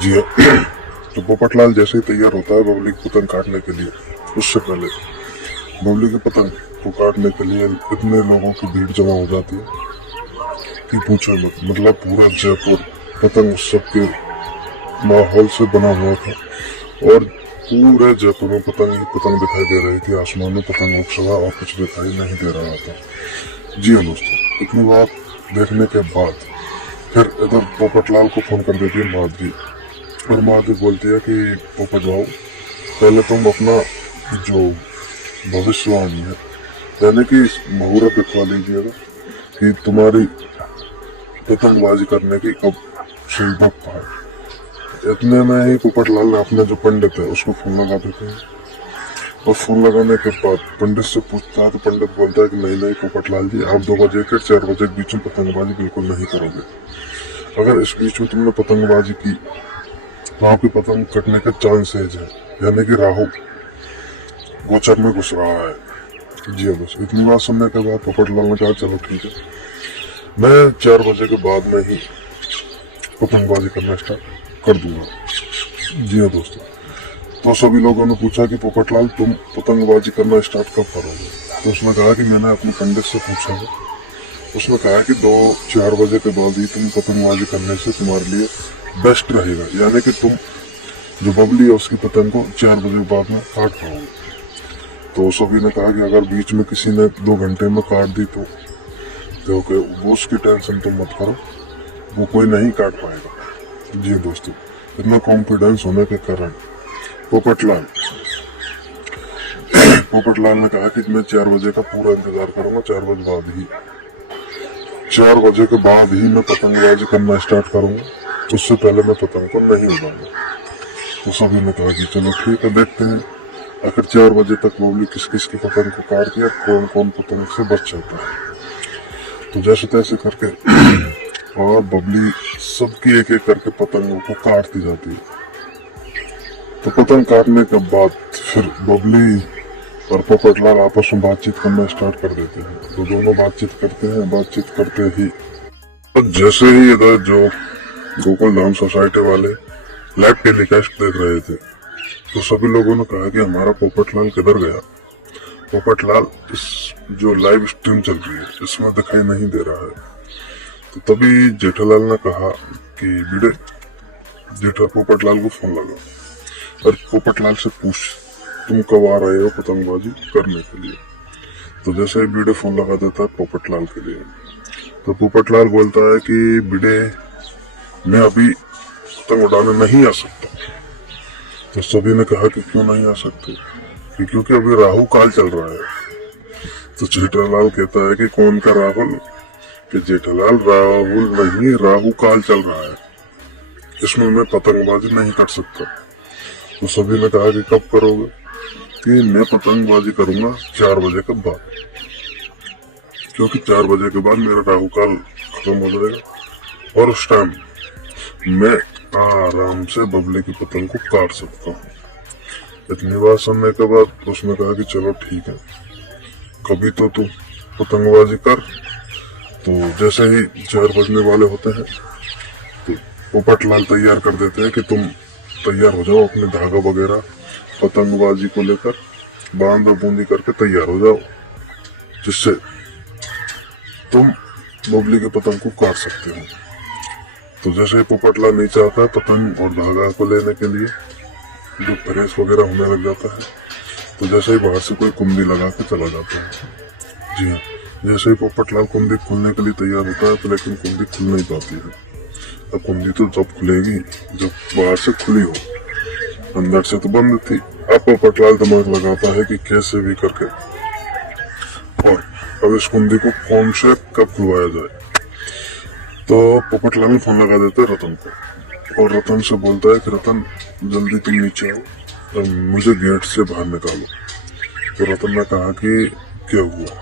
जी हाँ। तो पोपटलाल जैसे ही तैयार होता है बबली की पतंग काटने के लिए, उससे पहले बबली की पतंग को काटने के लिए इतने लोगों की भीड़ जमा हो जाती है कि पूछो मत। मतलब पूरा जयपुर पतंग उत्सव के माहौल से बना हुआ था और पूरे जयपुर में पतंग ही पतंग दिखाई दे रही थी। आसमान में पतंगों के सिवा और कुछ दिखाई नहीं दे रहा था। जी हाँ दोस्तों, इतनी बात देखने के बाद फिर इधर पोपटलाल को फोन कर देती है माधवी, और माधवी बोलती है कि पोपट भाऊ, पहले तुम अपना जो भविष्यवाणी है यानी कि मुहूर्त दिखवा लीजिएगा कि तुम्हारी पतंगबाजी करने की अब सही वक्त है। इतने में ही पोपटलाल ने अपने जो पंडित है उसको फोन लगा देते हैं, और फोन लगाने के बाद पंडित से पूछता है तो पंडित बोलता है कि नहीं नहीं पोपटलाल जी, आप 2 बजे के 4 बजे के बीच में पतंगबाजी बिल्कुल नहीं करोगे। अगर इस बीच में तुमने पतंगबाजी की तो आपकी पतंग कटने के चांसेज है, यानी कि राहु गोचर में घुस रहा है। जी हाँ बस इतनी बात सुनने के बाद पोपटलाल ने कहा चलो ठीक है, मैं 4 बजे के बाद में ही पतंगबाजी करना स्टार्ट कर दूंगा। जी हाँ दोस्तों, तो सभी लोगों ने पूछा कि पोपटलाल तुम पतंगबाजी करना स्टार्ट कब करोगे। तो उसने कहा कि मैंने अपने पंडित से पूछा है, उसने कहा कि 2-4 बजे के बाद ही तुम पतंगबाजी करने से तुम्हारे लिए बेस्ट रहेगा, यानी कि तुम जो बबली है उसकी पतंग को 4 बजे के बाद में काट पाओगे। तो सभी ने कहा कि अगर बीच में किसी ने 2 घंटे में काट दी तो क्योंकि वो उसकी टेंशन तुम मत करो, वो कोई नहीं काट पाएगा। जी दोस्तों, इतना कॉन्फिडेंस होने के कारण पोपटलाल ने कहा कि मैं 4 बजे का पूरा इंतजार करूंगा, 4 बजे के बाद ही मैं पतंगबाजी करना स्टार्ट करूंगा, उससे पहले मैं पतंग को नहीं उड़ाऊंगा। तो सभी ने कहा कि चलो ठीक है, देखते हैं आखिर 4 बजे तक बबली किस किस की पतंग को काटती है, कौन कौन पतंग से बच जाता है। तो जैसे तैसे करके और बबली सबकी एक एक करके पतंगों को काटती जाती है। तो पतंग काटने के बाद फिर बबली और पोपटलाल आपस में बातचीत करना स्टार्ट कर देते हैं। तो दोनों बातचीत करते हैं, बातचीत करते ही तो जैसे ही इधर जो गोकुल धाम सोसाइटी वाले लाइव टेलीकास्ट देख रहे थे तो सभी लोगों ने कहा कि हमारा पोपटलाल किधर गया। पोपटलाल इस जो लाइव स्ट्रीम चल रही है इसमें दिखाई नहीं दे रहा है। तो तभी जेठालाल ने कहा कि बीड़े, जेठा पोपटलाल को फोन लगा और पोपटलाल से पूछ तुम कब आ रहे हो पतंगबाजी करने के लिए। तो जैसे ही बीड़े फोन लगा देता है पोपटलाल के लिए, तो पोपटलाल बोलता है कि बीड़े मैं अभी पतंग उड़ाने नहीं आ सकता। तो सभी ने कहा कि क्यों नहीं आ सकते, कि क्योंकि अभी राहु काल चल रहा है। तो जेठालाल कहता है कि कौन का राहुल, कि जेठालाल राहुल नहीं, राहु काल चल रहा है, इसमें मैं पतंगबाजी नहीं कर सकता। तो सभी ने कहा कि कब करोगे, कि मैं पतंगबाजी करूंगा 4 बजे के बाद, क्योंकि 4 बजे के बाद मेरा राहु काल खत्म हो जाएगा और उस टाइम मैं आराम से बबली की पतंग को काट सकता हूँ। इतनी बात सुनने के बाद उसने कहा कि चलो ठीक है, कभी तो तू पतंगबाजी कर। तो जैसे ही 4 बजने वाले होते हैं तो पोपटलाल तैयार कर देते हैं कि तुम तैयार हो जाओ, अपने धागा वगैरह पतंगबाजी को लेकर बांध बूंदी करके तैयार हो जाओ, जिससे तुम बबली के पतंग को काट सकते हो। तो जैसे ही पोपटलाल नीचे आता है पतंग और धागा को लेने के लिए, जो प्रेस वगैरह होने लग जाता है, तो जैसे ही बाहर से कोई कुंडी लगा के चला जाता है। जी हाँ, जैसे ही पोपटलाल कुंडी खोलने के लिए तैयार होता है तो लेकिन कुंडी खुल नहीं पाती है। अब कुंडी तो जब खुलेगी जब बाहर से खुली हो, अंदर से तो बंद थी। अब पोपटलाल दिमाग लगाता है कि कैसे भी करके और अब इस कुंडी को कौन से कब खुलवाया जाए। तो पोपटलाल ने फोन लगा देता है रतन को, और रतन से बोलता है कि रतन जल्दी तुम नीचे आओ और मुझे गेट से बाहर निकालो। तो रतन ने कहा कि क्या हुआ,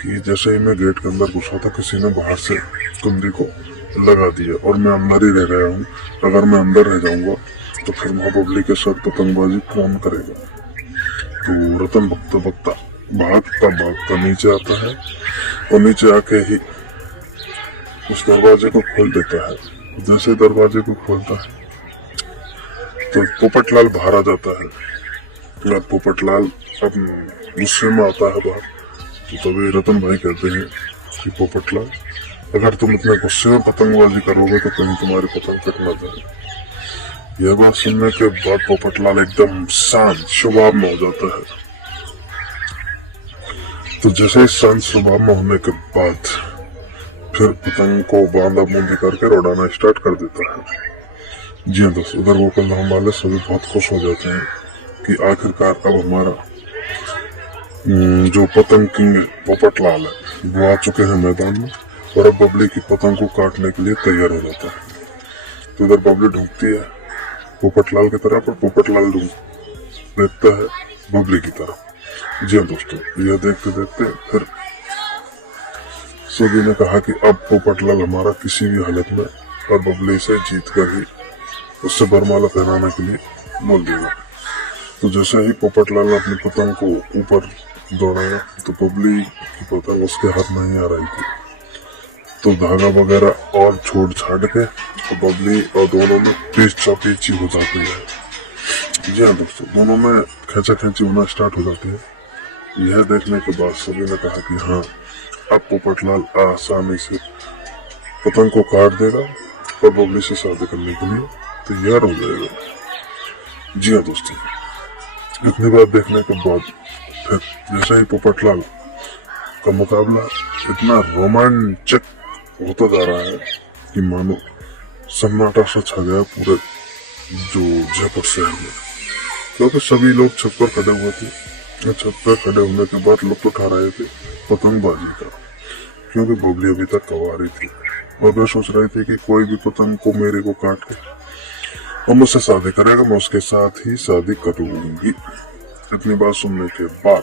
कि जैसे ही मैं गेट के अंदर घुसा था किसी ने बाहर से कुंडी को लगा दिया और मैं अंदर ही रह गया हूँ। अगर मैं अंदर रह जाऊंगा तो फिर वहां बबली के साथ पतंगबाजी कौन करेगा। तो रतन भागता नीचे आता है और नीचे आके ही उस दरवाजे को खोल देता है। जैसे दरवाजे को खोलता है तो पोपटलाल बाहर आ जाता है। और पोपटलाल अब गुस्से में आता है बाहर। तो तभी रतन भाई कहते हैं कि पोपटलाल, अगर तुम इतने गुस्से में पतंगबाजी करोगे तो कहीं तुम्हारी पतंग कट ना जाए। यह बात सुनने के बाद पोपटलाल एकदम शांत स्वभाव में हो जाता है। तो जैसे ही शांत स्वभाव में होने के बाद फिर पतंग को बांधा बूंदी करके उड़ाना स्टार्ट कर देता है। जी हाँ दोस्तों, उधर गोकुलधाम वाले सभी बहुत खुश हो जाते हैं कि आखिरकार अब हमारा जो पतंग किंग पोपटलाल है वो आ चुके हैं मैदान में और अब बबली की पतंग को काटने के लिए तैयार हो जाता है। तो इधर बबली ढूंढती है पोपटलाल की तरफ और पोपटलाल देखता है बबली की तरफ। जी हाँ दोस्तों, यह देखते देखते फिर सभी ने कहा कि अब पोपटलाल हमारा किसी भी हालत में और बबली से जीत कर ही उससे बरमाला पहनाने के लिए बोल देगा। तो जैसे ही पोपटलाल अपनी पतंग को ऊपर दौड़ाया तो बबली की पतंग उसके हाथ में ही आ रही थी। तो धागा वगैरह और छोड़ छाड़ के तो बबली और दोनों में पेची हो जाती है। जी हाँ दोस्तों, दोनों में खींचा खींची होना स्टार्ट हो जाती है। यह देखने के बाद सभी ने कहा कि हाँ, अब पोपटलाल आसानी से पतंग को काट देगा और बबली से शादी करने के लिए तैयार हो जाएगा। जी हाँ दोस्तों, इतनी बात देखने के बाद फिर जैसे ही पोपटलाल का मुकाबला इतना रोमांचक होता जा रहा है कि मानो सन्नाटा सा छा गया पूरे जो जयपुर शहर में, क्योंकि सभी लोग छत पर खड़े हुए थे। छत पर खड़े होने के बाद लुत्फ उठा रहे थे पतंगबाजी का, क्योंकि बबली अभी तक कवारी थी और वह सोच रही थी कि कोई भी पतंग को मेरे को काट के और मुझसे शादी करेगा, मैं उसके साथ ही शादी करूंगी। इतनी बात सुनने के बाद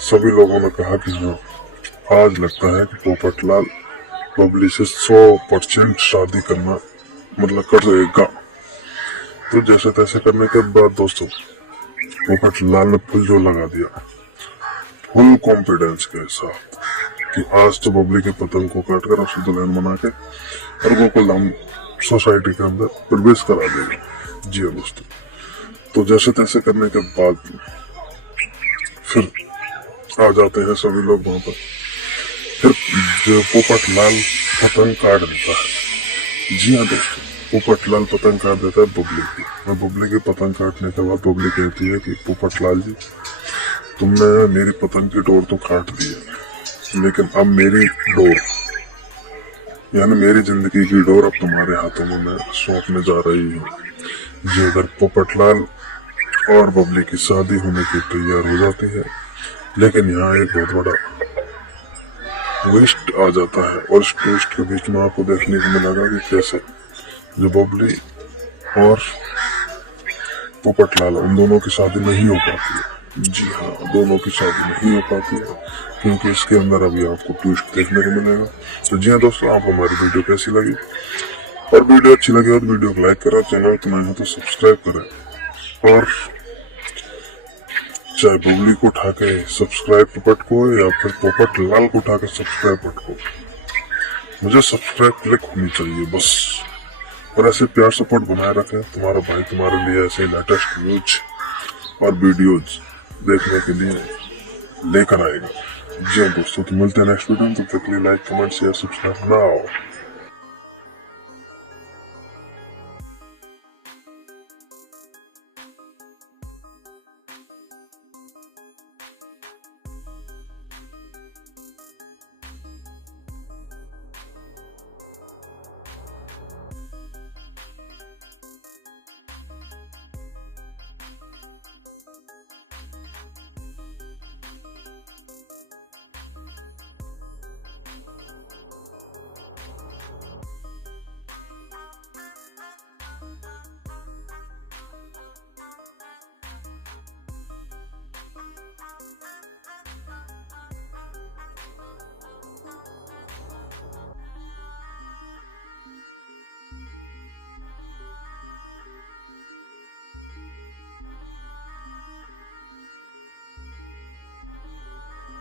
सभी लोगों ने कहा कि हाँ, आज लगता है कि पोपटलाल बबली से 100% शादी करना मतलब कर देगा। तो जैसे तैसे करने के बाद दोस्तों पोपटलाल ने फुल जोर लगा दिया, फुल कॉन्फिडेंस के साथ कि आज तो बबली के पतंग को काट कर उसे दुल्हन बना के और गोकुलधाम सोसाइटी के अंदर प्रवेश करा देगा। जी हाँ दोस्तों, तो जैसे तैसे करने के बाद फिर आ जाते हैं सभी लोग वहां पर। फिर जो पोपटलाल पतंग काट देता है। जी हाँ दोस्तों, पोपटलाल पतंग काट देता है बबली की। और बबली की पतंग काटने के बाद बबली कहती है कि पोपटलाल जी, तुमने मेरी पतंग की डोर तो काट दी है, लेकिन अब मेरी डोर यानी मेरी जिंदगी की डोर अब तुम्हारे हाथों में मैं सौंपने जा रही हूँ। जी, अगर पोपटलाल और बबली की शादी होने की तैयार हो जाती है, लेकिन यहाँ एक बहुत बड़ा ट्विस्ट आ जाता है और इस ट्विस्ट के बीच में आपको देखने को मिलेगा कि कैसे जो बबली और पोपटलाल उन दोनों की शादी नहीं हो पाती है। जी हाँ, दोनों की शादी नहीं हो पाती है क्योंकि इसके अंदर अभी आपको ट्विस्ट देखने को मिलेगा। तो जी हाँ दोस्तों, आप हमारी वीडियो कैसी लगी और वीडियो अच्छी लगी हो तो वीडियो को लाइक करें, चैनल पर नए हो तो सब्सक्राइब करें और चाहे बबली को उठा के सब्सक्राइब पर पटको या फिर पोपटलाल को उठा के सब्सक्राइब पटको, मुझे सब्सक्राइब क्लिक होनी चाहिए बस। और ऐसे प्यार सपोर्ट बनाए रखें, तुम्हारा भाई तुम्हारे लिए ऐसे लेटेस्ट न्यूज और वीडियोज देखने के लिए लेकर आएगा। जी दोस्तों, तो मिलते हैं नेक्स्ट वीडियो में। तब तक के लिए like comment share subscribe now.